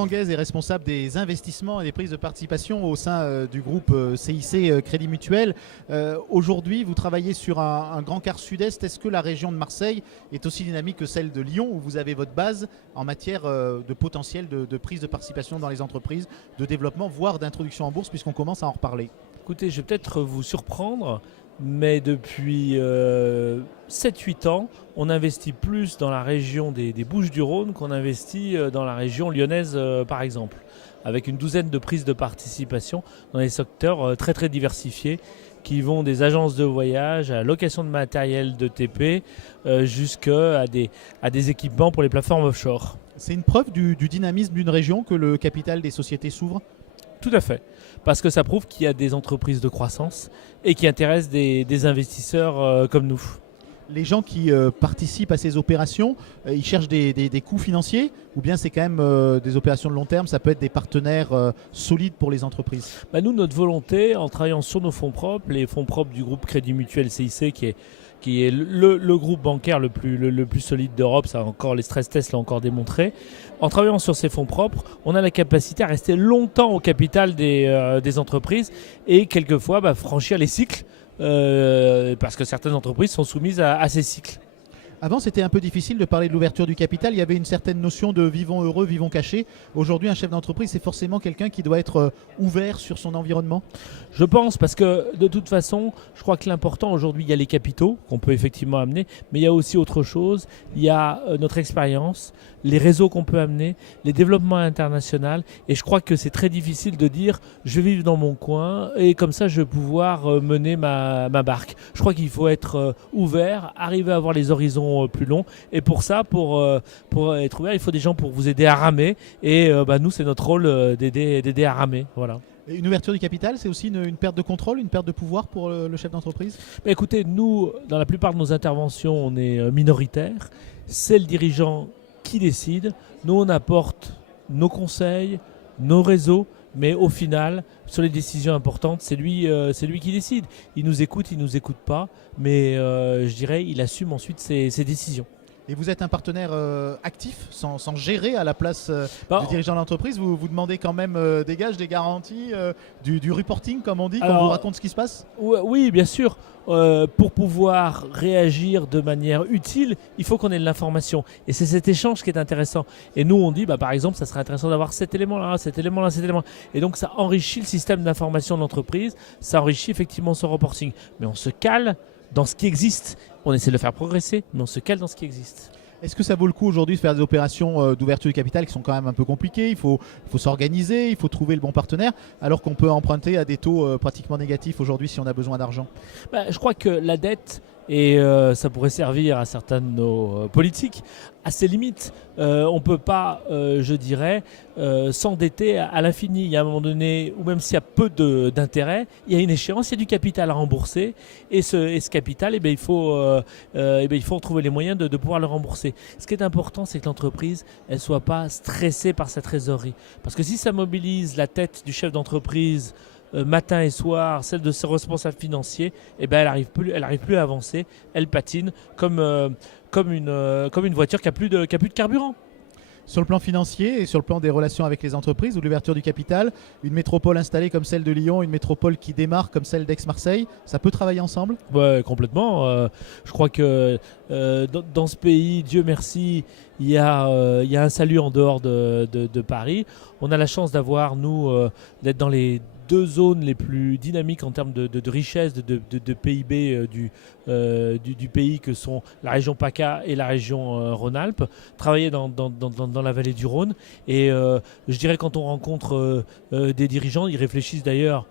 Bertrand Guez est responsable des investissements et des prises de participation au sein du groupe CIC Crédit Mutuel. Aujourd'hui, vous travaillez sur un grand quart sud-est. Est-ce que la région de Marseille est aussi dynamique que celle de Lyon, où vous avez votre base en matière de potentiel de prise de participation dans les entreprises, de développement, voire d'introduction en bourse, puisqu'on commence à en reparler? Écoutez, je vais peut-être vous surprendre, mais depuis 7-8 ans, on investit plus dans la région des Bouches-du-Rhône qu'on investit dans la région lyonnaise, par exemple, avec une douzaine de prises de participation dans des secteurs très très diversifiés qui vont des agences de voyage à la location de matériel de TP jusqu'à des équipements pour les plateformes offshore. C'est une preuve du dynamisme d'une région que le capital des sociétés s'ouvre? Tout à fait, parce que ça prouve qu'il y a des entreprises de croissance et qui intéressent des investisseurs comme nous. Les gens qui participent à ces opérations, ils cherchent des coûts financiers, ou bien c'est quand même des opérations de long terme, ça peut être des partenaires solides pour les entreprises? Nous, notre volonté, en travaillant sur nos fonds propres, les fonds propres du groupe Crédit Mutuel CIC, qui est le groupe bancaire le plus solide d'Europe, ça encore, les stress tests l'ont encore démontré. En travaillant sur ces fonds propres, on a la capacité à rester longtemps au capital des entreprises et quelquefois franchir les cycles, parce que certaines entreprises sont soumises à ces cycles. Avant, c'était un peu difficile de parler de l'ouverture du capital. Il y avait une certaine notion de vivons heureux, vivons cachés. Aujourd'hui, un chef d'entreprise, c'est forcément quelqu'un qui doit être ouvert sur son environnement. Je pense, parce que de toute façon, je crois que l'important aujourd'hui, il y a les capitaux qu'on peut effectivement amener, mais il y a aussi autre chose. Il y a notre expérience, les réseaux qu'on peut amener, les développements internationaux. Et je crois que c'est très difficile de dire je vais vivre dans mon coin et comme ça je vais pouvoir mener ma barque. Je crois qu'il faut être ouvert, arriver à avoir les horizons plus longs. Et pour ça, pour être ouvert, il faut des gens pour vous aider à ramer. Et nous, c'est notre rôle d'aider à ramer. Voilà. Et une ouverture du capital, c'est aussi une perte de contrôle, une perte de pouvoir pour le chef d'entreprise? Écoutez, nous, dans la plupart de nos interventions, on est minoritaire. C'est le dirigeant qui décide. Nous, on apporte nos conseils, nos réseaux, mais au final, sur les décisions importantes, c'est lui qui décide. Il nous écoute pas, mais je dirais, il assume ensuite ses décisions. Et vous êtes un partenaire actif, sans gérer à la place du dirigeant de l'entreprise. Vous demandez quand même des gages, des garanties, du reporting, comme on dit, quand on vous raconte ce qui se passe? Oui, bien sûr. Pour pouvoir réagir de manière utile, il faut qu'on ait de l'information. Et c'est cet échange qui est intéressant. Et nous, on dit, par exemple, ça serait intéressant d'avoir cet élément-là, cet élément-là, cet élément. Et donc, ça enrichit le système d'information de l'entreprise. Ça enrichit effectivement son reporting. Mais on se cale dans ce qui existe. On essaie de le faire progresser, mais on se cale dans ce qui existe. Est-ce que ça vaut le coup aujourd'hui de faire des opérations d'ouverture du capital qui sont quand même un peu compliquées? Il faut s'organiser, il faut trouver le bon partenaire, alors qu'on peut emprunter à des taux pratiquement négatifs aujourd'hui si on a besoin d'argent? Je crois que la dette, et ça pourrait servir à certains de nos politiques, à ses limites. On ne peut pas, je dirais, s'endetter à l'infini. Il y a un moment donné, ou même s'il y a peu d'intérêt, il y a une échéance, il y a du capital à rembourser. Et ce capital, il faut trouver les moyens de pouvoir le rembourser. Ce qui est important, c'est que l'entreprise ne soit pas stressée par sa trésorerie. Parce que si ça mobilise la tête du chef d'entreprise matin et soir, celle de ses responsables financiers, elle n'arrive plus à avancer, elle patine comme une voiture qui a plus de carburant. Sur le plan financier et sur le plan des relations avec les entreprises ou de l'ouverture du capital, une métropole installée comme celle de Lyon, une métropole qui démarre comme celle d'Aix-Marseille, ça peut travailler ensemble? Ouais, complètement. Je crois que dans ce pays, Dieu merci, il y a un salut en dehors de Paris. On a la chance d'être dans les deux zones les plus dynamiques en termes de richesse, de PIB du pays, que sont la région PACA et la région Rhône-Alpes, travailler dans la vallée du Rhône. Et je dirais, quand on rencontre des dirigeants, ils réfléchissent d'ailleurs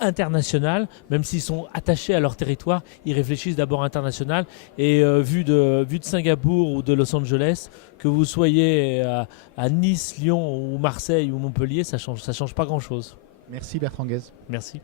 international, même s'ils sont attachés à leur territoire, ils réfléchissent d'abord international. Et vu de Singapour ou de Los Angeles, que vous soyez à Nice, Lyon ou Marseille ou Montpellier, ça change pas grand-chose. Merci Bertrand Guez. Merci.